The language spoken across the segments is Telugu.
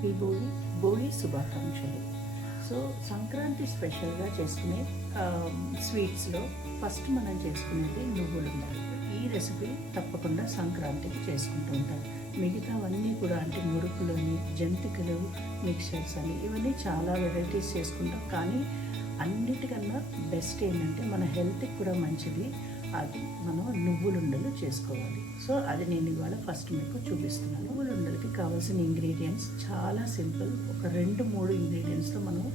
హ్యాపీ భోగి శుభాకాంక్షలు. సో సంక్రాంతి స్పెషల్గా చేసుకునే స్వీట్స్లో ఫస్ట్ మనం చేసుకునేది నువ్వులు ఉండాలి. ఈ రెసిపీ తప్పకుండా సంక్రాంతికి చేసుకుంటూ ఉంటారు. మిగతావన్నీ కూడా అంటే మురుకులని, జంతికలు, మిక్చర్స్ అని ఇవన్నీ చాలా వెరైటీస్ చేసుకుంటాం. కానీ అన్నిటికన్నా బెస్ట్ ఏంటంటే మన హెల్త్కి కూడా మంచిది, అది మనం నువ్వులుండలు చేసుకోవాలి. సో అది నేను ఇవాళ ఫస్ట్ మీకు చూపిస్తున్నాను. నువ్వులుండలకి కావాల్సిన ఇంగ్రీడియంట్స్ చాలా సింపుల్. ఒక 2-3 ఇంగ్రీడియంట్స్తో మనం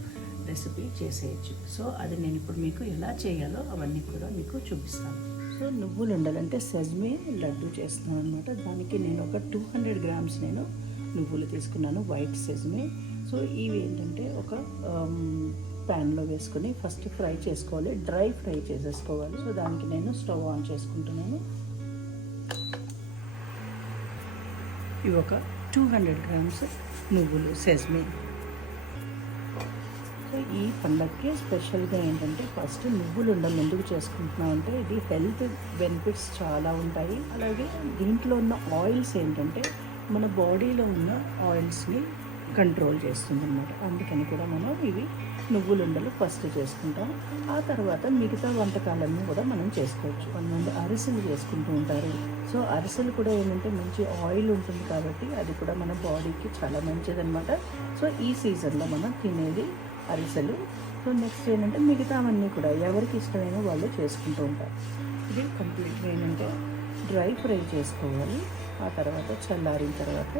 రెసిపీ చేసేయచ్చు. సో అది నేను ఇప్పుడు మీకు ఎలా చేయాలో అవన్నీ కూడా మీకు చూపిస్తాను. సో నువ్వులుండలు అంటే సెజ్మే లడ్డు చేస్తున్నాను అనమాట. దానికి నేను ఒక 200 గ్రామ్స్ నేను నువ్వులు తీసుకున్నాను, వైట్ సెజ్మే. సో ఇవి ఏంటంటే ఒక ప్యాన్లో వేసుకొని ఫస్ట్ ఫ్రై చేసుకోవాలి, డ్రై ఫ్రై చేసేసుకోవాలి. సో దానికి నేను స్టవ్ ఆన్ చేసుకుంటున్నాను. ఇవి ఒక 200 గ్రామ్స్ నువ్వులు సెజ్మే. సో ఈ పండగకి స్పెషల్గా ఏంటంటే ఫస్ట్ నువ్వులు ఉండలు ఎందుకు చేసుకుంటున్నాం అంటే ఇది హెల్త్ బెనిఫిట్స్ చాలా ఉంటాయి. అలాగే దీంట్లో ఉన్న ఆయిల్స్ ఏంటంటే మన బాడీలో ఉన్న ఆయిల్స్ని కంట్రోల్ చేస్తుంది అన్నమాట. అందుకని కూడా మనం ఇవి నువ్వులుండలు ఫస్ట్ చేసుకుంటాం. ఆ తర్వాత మిగతా వంటకాలన్నీ కూడా మనం చేసుకోవచ్చు. కొంతమంది అరిసెలు చేసుకుంటూ ఉంటారు. సో అరిసెలు కూడా ఏంటంటే మంచి ఆయిల్ ఉంటుంది కాబట్టి అది కూడా మన బాడీకి చాలా మంచిదన్నమాట. సో ఈ సీజన్లో మనం తినేది అరిసెలు. సో నెక్స్ట్ ఏంటంటే మిగతావన్నీ కూడా ఎవరికి ఇష్టమైన వాళ్ళు చేసుకుంటూ ఉంటారు. ఇది కంప్లీట్గా ఏంటంటే డ్రై ఫ్రై చేసుకోవాలి. ఆ తర్వాత చల్లారిన తర్వాత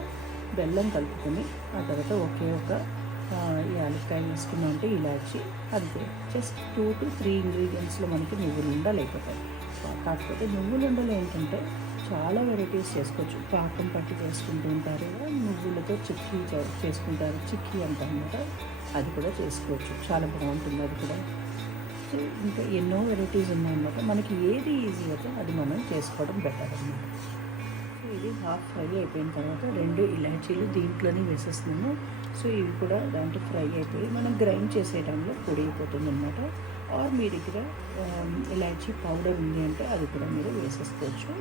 బెల్లం కలుపుకొని ఆ తర్వాత ఒకే ఒక యాలక్కాయ వేసుకున్నాం అంటే ఇలాచి, అంతే. జస్ట్ 2 to 3 ఇంగ్రీడియంట్స్లో మనకి నువ్వులు ఉండలు అయిపోతాయి. కాకపోతే నువ్వులు ఉండలు ఏంటంటే చాలా వెరైటీస్ చేసుకోవచ్చు. పాకం పట్టి చేసుకుంటూ ఉంటారు, నువ్వులతో చిక్కీ చేసుకుంటారు, చిక్కీ అంటారన్నమాట. అది కూడా చేసుకోవచ్చు, చాలా బాగుంటుంది అది కూడా. సో ఇంకా ఎన్నో వెరైటీస్ ఉన్నాయన్నమాట. మనకి ఏది ఈజీ అయితే అది మనం చేసుకోవడం బెటర్ అన్నమాట. సో ఇది హాఫ్ ఫ్రై అయిపోయిన తర్వాత 2 ఇలాచీలు దీంట్లోనే వేసేస్తున్నాము. సో ఇవి కూడా దాంట్లో ఫ్రై అయిపోయి మనం గ్రైండ్ చేసే టైంలో పొడి అయిపోతుంది అనమాట. ఆర్ మీ దగ్గర ఇలాచీ పౌడర్ ఉంది అంటే అది కూడా మీరు వేసేసుకోవచ్చు.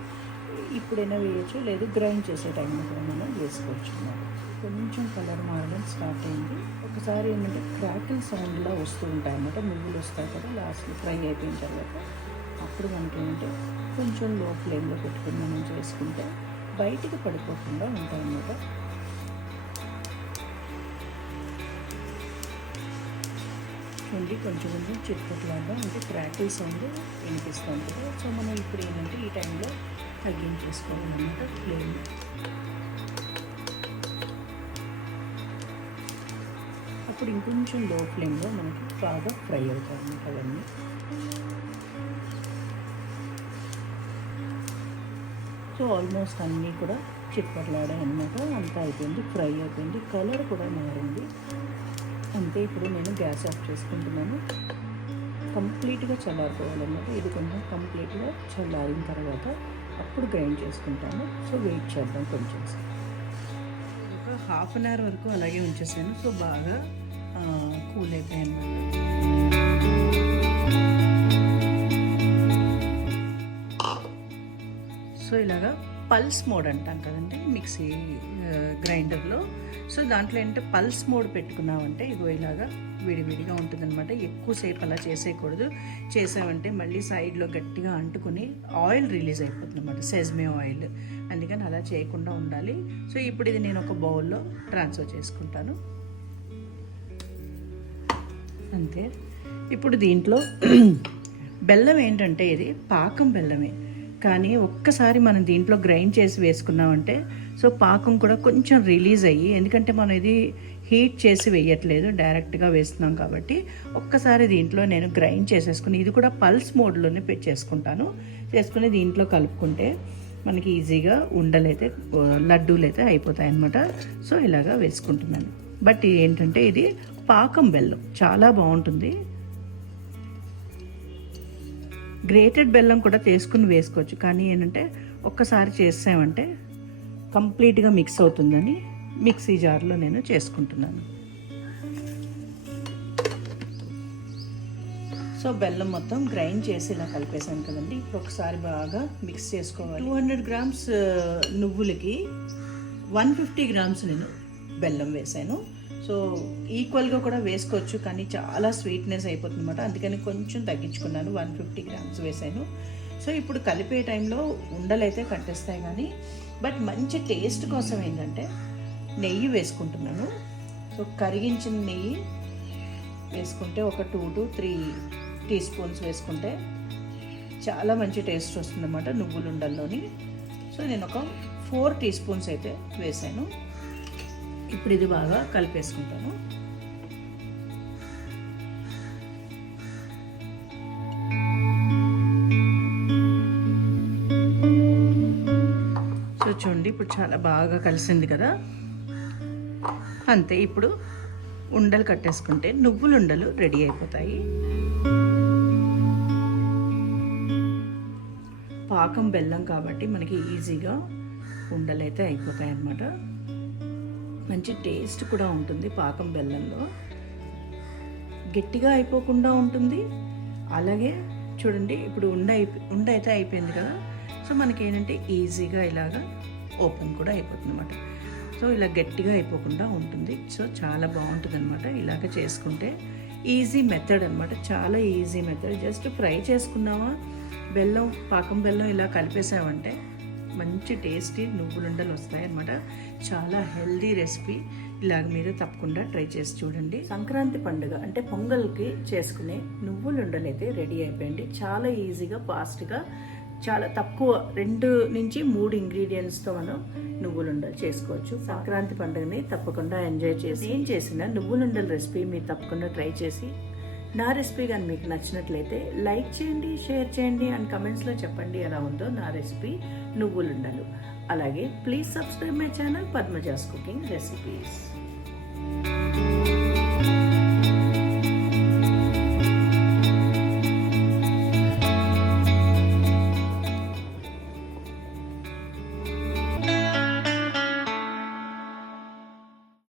ఇప్పుడైనా వేయచ్చు, లేదు గ్రైండ్ చేసే టైంలో కూడా మనం వేసుకోవచ్చు అన్నమాట. కొంచెం కలర్ మారడం స్టార్ట్ అయింది. ఒకసారి ఏంటంటే క్రాకిల్ సౌండ్లా వస్తూ ఉంటాయి అన్నమాట. నువ్వులు వస్తాయి కదా లాస్ట్లో ఫ్రై అయిపోయిన తర్వాత. అప్పుడు మనకి ఏంటంటే కొంచెం లో ఫ్లేమ్లో పెట్టుకుని మనం చేసుకుంటే బయటికి పడిపోకుండా ఉంటాయన్నమాట. చూడండి కొంచెం కొంచెం చిట్పట్లాగా అంటే క్రాకిల్ సౌండ్ వినిపిస్తుంది కదా. సో మనం ఇప్పుడు ఏంటంటే ఈ టైంలో తగ్గించేసుకోవాలన్నమాట ఫ్లేమ్. అప్పుడు ఇంకొంచెం లో ఫ్లేమ్లో మనకి బాగా ఫ్రై అవుతాయి అన్నమాట అవన్నీ. సో ఆల్మోస్ట్ అన్నీ కూడా చిట్పట్లాడాయి అన్నమాట. అంతా అయిపోయింది, ఫ్రై అయిపోయింది, కలర్ కూడా మారింది. అంతే. ఇప్పుడు నేను గ్యాస్ ఆఫ్ చేసుకుంటున్నాను. కంప్లీట్గా చల్లారిపోవాలన్నమాట. ఇది కొంచెం కంప్లీట్గా చల్లారిన తర్వాత అప్పుడు గ్రైండ్ చేసుకుంటాను. సో వెయిట్ చేద్దాం కొంచెం. ఒక హాఫ్ అన్ అవర్ వరకు అలాగే ఉంచేసాను. సో బాగా కూల్ అయిపోయాయి అన్నమాట. సో ఇలాగా పల్స్ మోడ్ అంటాం కదండి మిక్సీ గ్రైండర్లో. సో దాంట్లో ఏంటంటే పల్స్ మోడ్ పెట్టుకున్నామంటే ఇగో ఇలాగా విడివిడిగా ఉంటుందన్నమాట. ఎక్కువసేపు అలా చేసేయకూడదు. చేసామంటే మళ్ళీ సైడ్లో గట్టిగా అంటుకుని ఆయిల్ రిలీజ్ అయిపోతుంది అన్నమాట, సెజ్మే ఆయిల్. అందుకని అలా చేయకుండా ఉండాలి. సో ఇప్పుడు ఇది నేను ఒక బౌల్లో ట్రాన్స్ఫర్ చేసుకుంటాను. అంతే. ఇప్పుడు దీంట్లో బెల్లం ఏంటంటే ఇది పాకం బెల్లమే, కానీ ఒక్కసారి మనం దీంట్లో గ్రైండ్ చేసి వేసుకున్నామంటే సో పాకం కూడా కొంచెం రిలీజ్ అయ్యి, ఎందుకంటే మనం ఇది హీట్ చేసి వేయట్లేదు, డైరెక్ట్గా వేస్తున్నాం కాబట్టి ఒక్కసారి దీంట్లో నేను గ్రైండ్ చేసేసుకుని ఇది కూడా పల్స్ మోడ్లోనే చేసుకుంటాను. చేసుకుని దీంట్లో కలుపుకుంటే మనకి ఈజీగా ఉండలైతే లడ్డూలు అయితే అయిపోతాయి అన్నమాట. సో ఇలాగా వేసుకుంటున్నాను. బట్ ఏంటంటే ఇది పాకం బెల్లం చాలా బాగుంటుంది. గ్రేటెడ్ బెల్లం కూడా చేసుకుని వేసుకోవచ్చు, కానీ ఏంటంటే ఒక్కసారి చేసామంటే కంప్లీట్గా మిక్స్ అవుతుందని మిక్సీ జార్లో నేను చేసుకుంటున్నాను. సో బెల్లం మొత్తం గ్రైండ్ చేసి ఇలా కలిపేసాను కదండి. ఇప్పుడు ఒకసారి బాగా మిక్స్ చేసుకోవాలి. 200 గ్రామ్స్ నువ్వులకి 150 గ్రామ్స్ నేను బెల్లం వేసాను. సో ఈక్వల్గా కూడా వేసుకోవచ్చు, కానీ చాలా స్వీట్నెస్ అయిపోతుంది అనమాట. అందుకని కొంచెం తగ్గించుకున్నాను, 150 గ్రామ్స్ వేసాను. సో ఇప్పుడు కలిపే టైంలో ఉండలైతే కట్టేస్తాయి, కానీ బట్ మంచి టేస్ట్ కోసం ఏంటంటే నెయ్యి వేసుకుంటున్నాను. సో కరిగించిన నెయ్యి వేసుకుంటే ఒక 2 to 3 టీ స్పూన్స్ వేసుకుంటే చాలా మంచి టేస్ట్ వస్తుందన్నమాట నువ్వుల ఉండల్లోని. సో నేను ఒక 4 టీ స్పూన్స్ అయితే వేసాను. ఇప్పుడు ఇది బాగా కలిపేసుకుంటాను. సో చూడండి, ఇప్పుడు చాలా బాగా కలిసింది కదా. అంతే, ఇప్పుడు ఉండలు కట్టేసుకుంటే నువ్వుల ఉండలు రెడీ అయిపోతాయి. పాకం బెల్లం కాబట్టి మనకి ఈజీగా ఉండలు అయితే అయిపోతాయి అన్నమాట. మంచి టేస్ట్ కూడా ఉంటుంది పాకం బెల్లంలో, గట్టిగా అయిపోకుండా ఉంటుంది. అలాగే చూడండి, ఇప్పుడు ఉండ అయితే అయిపోయింది కదా. సో మనకి ఏంటంటే ఈజీగా ఇలాగా ఓపెన్ కూడా అయిపోతుంది అనమాట. సో ఇలా గట్టిగా అయిపోకుండా ఉంటుంది. సో చాలా బాగుంటుంది అనమాట ఇలాగ చేసుకుంటే. ఈజీ మెథడ్ అనమాట, చాలా ఈజీ మెథడ్. జస్ట్ ఫ్రై చేసుకున్నావా, బెల్లం పాకం బెల్లం ఇలా కలిపేసామంటే మంచి టేస్టీ నువ్వులుండలు వస్తాయి అన్నమాట. చాలా హెల్దీ రెసిపీ. ఇలాగ మీరు తప్పకుండా ట్రై చేసి చూడండి. సంక్రాంతి పండుగ అంటే పొంగల్కి చేసుకునే నువ్వులుండలు అయితే రెడీ అయిపోయింది. చాలా ఈజీగా, ఫాస్ట్గా, చాలా తక్కువ 2 నుంచి 3 ఇంగ్రీడియంట్స్తో మనం నువ్వులుండలు చేసుకోవచ్చు. సంక్రాంతి పండుగని తప్పకుండా ఎంజాయ్ చేసి, నేను చేసిన నువ్వులుండల రెసిపీ మీరు తప్పకుండా ట్రై చేసి, నా రెసిపీ కానీ మీకు నచ్చినట్లయితే లైక్ చేయండి, షేర్ చేయండి అండ్ కమెంట్స్లో చెప్పండి ఎలా ఉందో నా రెసిపీ నువ్వులుండలు. అలాగే please subscribe my channel Padmaja's cooking recipes.